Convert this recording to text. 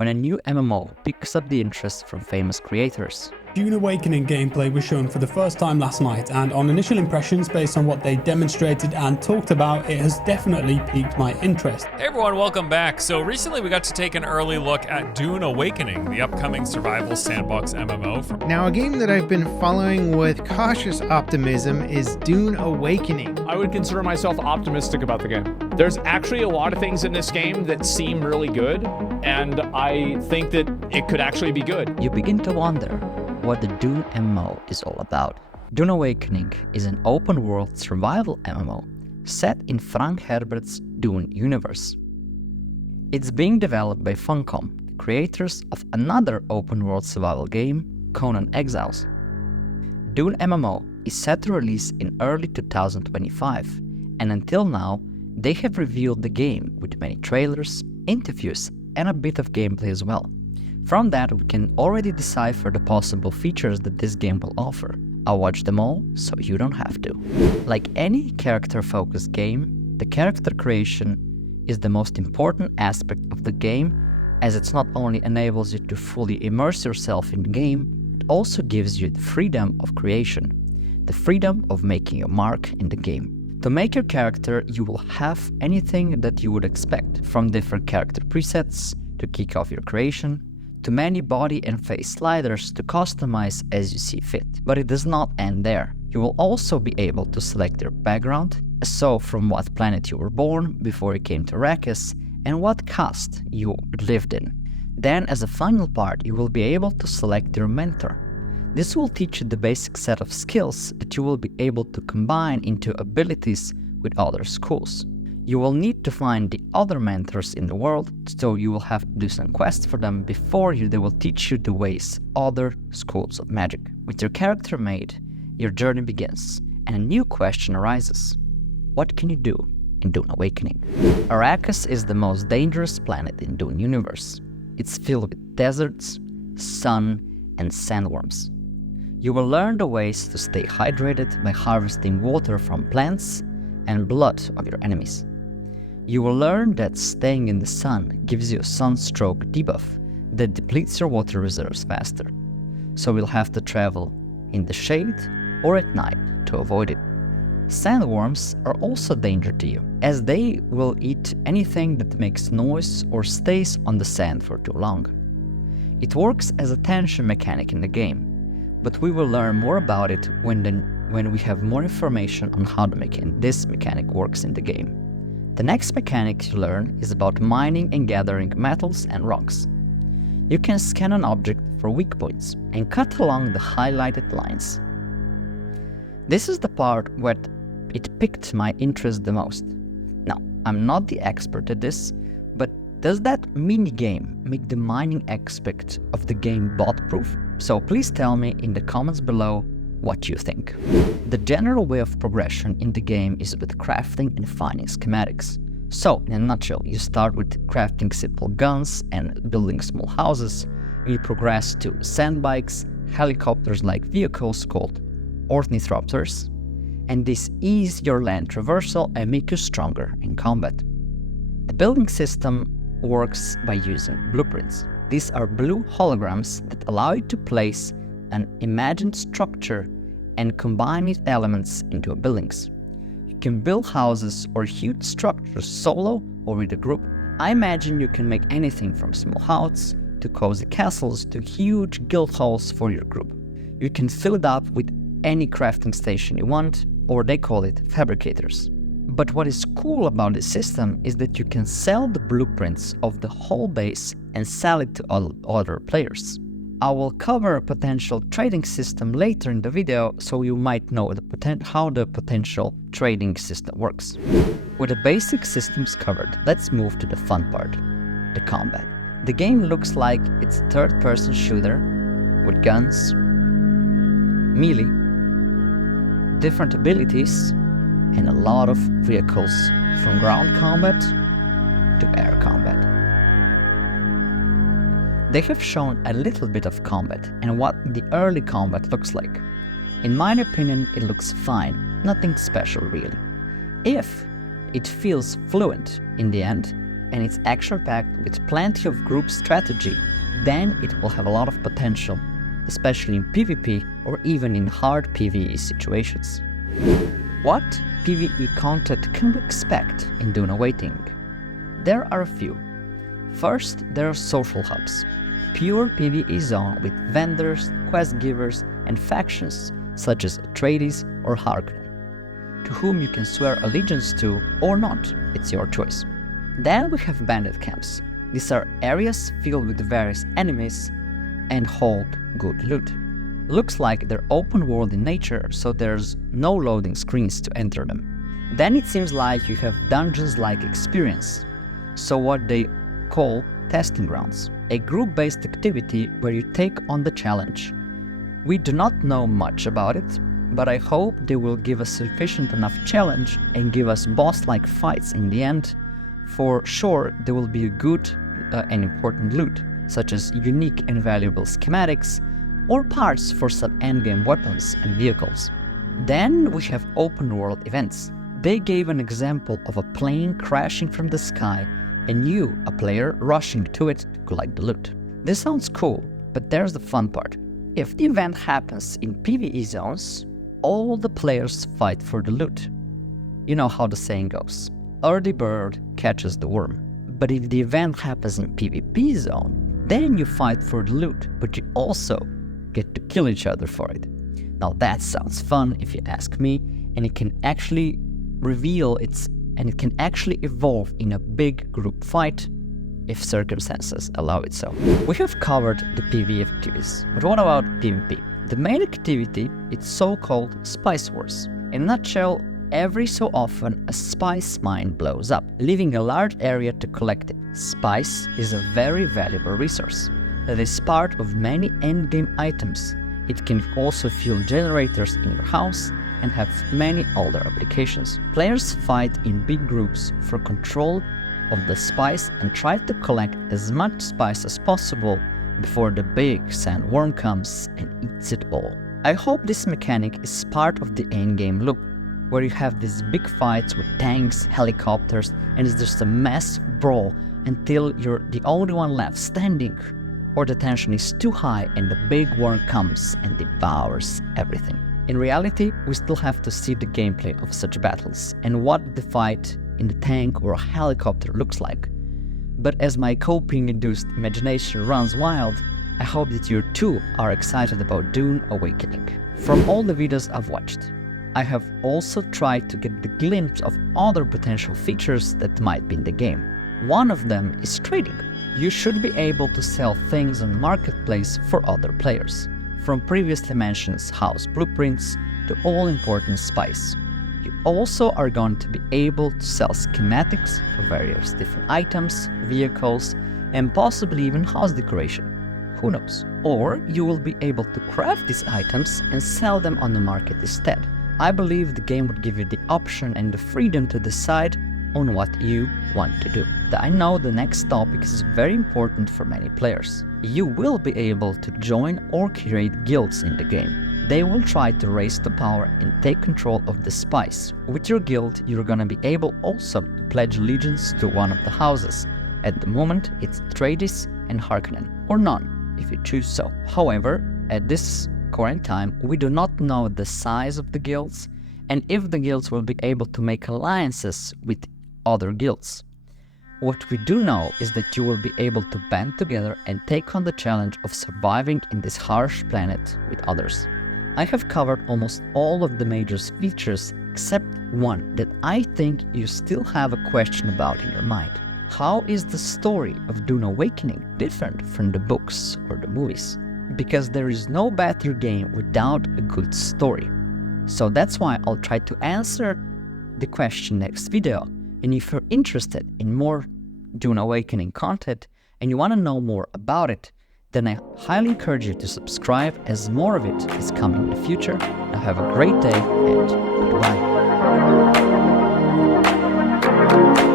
when a new MMO picks up the interest from famous creators. Dune Awakening gameplay was shown for the first time last night, and on initial impressions based on what they demonstrated and talked about, it has definitely piqued my interest. Hey everyone, welcome back. So recently we got to take an early look at Dune Awakening, the upcoming survival sandbox MMO. Now, a game that I've been following with cautious optimism is Dune Awakening. I would consider myself optimistic about the game. There's actually a lot of things in this game that seem really good, and I think that it could actually be good. You begin to wonder what the Dune MMO is all about. Dune Awakening is an open-world survival MMO set in Frank Herbert's Dune universe. It's being developed by Funcom, creators of another open-world survival game, Conan Exiles. Dune MMO is set to release in early 2025, and until now, they have revealed the game with many trailers, interviews, and a bit of gameplay as well. From that, we can already decipher the possible features that this game will offer. I'll watch them all, so you don't have to. Like any character-focused game, the character creation is the most important aspect of the game, as it not only enables you to fully immerse yourself in the game, it also gives you the freedom of creation, the freedom of making your mark in the game. To make your character, you will have anything that you would expect, from different character presets to kick off your creation, to many body and face sliders to customize as you see fit. But it does not end there. You will also be able to select your background, so from what planet you were born before you came to Arrakis, and what caste you lived in. Then, as a final part, you will be able to select your mentor. This will teach you the basic set of skills that you will be able to combine into abilities with other schools. You will need to find the other mentors in the world, so you will have to do some quests for them before they will teach you the ways other schools of magic. With your character made, your journey begins, and a new question arises. What can you do in Dune Awakening? Arrakis is the most dangerous planet in Dune universe. It's filled with deserts, sun, and sandworms. You will learn the ways to stay hydrated by harvesting water from plants and blood of your enemies. You will learn that staying in the sun gives you a sunstroke debuff that depletes your water reserves faster, so you'll have to travel in the shade or at night to avoid it. Sandworms are also a danger to you, as they will eat anything that makes noise or stays on the sand for too long. It works as a tension mechanic in the game, but we will learn more about it when we have more information on how this mechanic works in the game. The next mechanic to learn is about mining and gathering metals and rocks. You can scan an object for weak points and cut along the highlighted lines. This is the part where it piqued my interest the most. Now, I'm not the expert at this, but does that mini-game make the mining aspect of the game bot-proof? So please tell me in the comments below what you think. The general way of progression in the game is with crafting and finding schematics. So, in a nutshell, you start with crafting simple guns and building small houses. You progress to sand bikes, helicopters-like vehicles called ornithopters, and these ease your land traversal and make you stronger in combat. The building system works by using blueprints. These are blue holograms that allow you to place an imagined structure and combine its elements into buildings. You can build houses or huge structures solo or with a group. I imagine you can make anything from small huts to cozy castles to huge guild halls for your group. You can fill it up with any crafting station you want, or they call it fabricators. But what is cool about this system is that you can sell the blueprints of the whole base and sell it to other players. I will cover a potential trading system later in the video, so you might know how the potential trading system works. With the basic systems covered, let's move to the fun part, the combat. The game looks like it's a third-person shooter with guns, melee, different abilities, and a lot of vehicles, from ground combat to air combat. They have shown a little bit of combat and what the early combat looks like. In my opinion, it looks fine, nothing special really. If it feels fluent in the end, and it's action-packed with plenty of group strategy, then it will have a lot of potential, especially in PvP or even in hard PvE situations. What PvE content can we expect in Dune Awakening? There are a few. First, there are social hubs, pure PvE zone with vendors, quest givers, and factions such as Atreides or Harkonnen, to whom you can swear allegiance to or not, it's your choice. Then we have bandit camps. These are areas filled with various enemies and hold good loot. Looks like they're open world in nature, so there's no loading screens to enter them. Then it seems like you have dungeons-like experience, so what they call testing grounds, a group-based activity where you take on the challenge. We do not know much about it, but I hope they will give us sufficient enough challenge and give us boss-like fights in the end. For sure, there will be a good and important loot, such as unique and valuable schematics, or parts for some endgame weapons and vehicles. Then we have open world events. They gave an example of a plane crashing from the sky and you, a player, rushing to it to collect the loot. This sounds cool, but there's the fun part. If the event happens in PvE zones, all the players fight for the loot. You know how the saying goes, early bird catches the worm. But if the event happens in PvP zone, then you fight for the loot, but you also get to kill each other for it. Now that sounds fun if you ask me, and it can actually evolve in a big group fight if circumstances allow it so. We have covered the PvE activities, but what about PvP? The main activity is so-called spice wars. In a nutshell, every so often a spice mine blows up, leaving a large area to collect it. Spice is a very valuable resource that is part of many endgame items. It can also fuel generators in your house and have many other applications. Players fight in big groups for control of the spice and try to collect as much spice as possible before the big sandworm comes and eats it all. I hope this mechanic is part of the endgame loop, where you have these big fights with tanks, helicopters, and it's just a massive brawl until you're the only one left standing, or the tension is too high and the big worm comes and devours everything. In reality, we still have to see the gameplay of such battles and what the fight in the tank or a helicopter looks like. But as my coping-induced imagination runs wild, I hope that you too are excited about Dune Awakening. From all the videos I've watched, I have also tried to get the glimpse of other potential features that might be in the game. One of them is trading. You should be able to sell things on Marketplace for other players, from previously mentioned house blueprints to all-important spice. You also are going to be able to sell schematics for various different items, vehicles, and possibly even house decoration. Who knows? Or you will be able to craft these items and sell them on the market instead. I believe the game would give you the option and the freedom to decide on what you want to do. I know the next topic is very important for many players. You will be able to join or create guilds in the game. They will try to raise the power and take control of the spice. With your guild, you're gonna be able also to pledge allegiance to one of the houses. At the moment, it's Atreides and Harkonnen, or none, if you choose so. However, at this current time, we do not know the size of the guilds and if the guilds will be able to make alliances with other guilds. What we do know is that you will be able to band together and take on the challenge of surviving in this harsh planet with others. I have covered almost all of the major features except one that I think you still have a question about in your mind. How is the story of Dune Awakening different from the books or the movies? Because there is no better game without a good story. So that's why I'll try to answer the question next video. And if you're interested in more Dune Awakening content and you want to know more about it, then I highly encourage you to subscribe as more of it is coming in the future. Now have a great day and goodbye.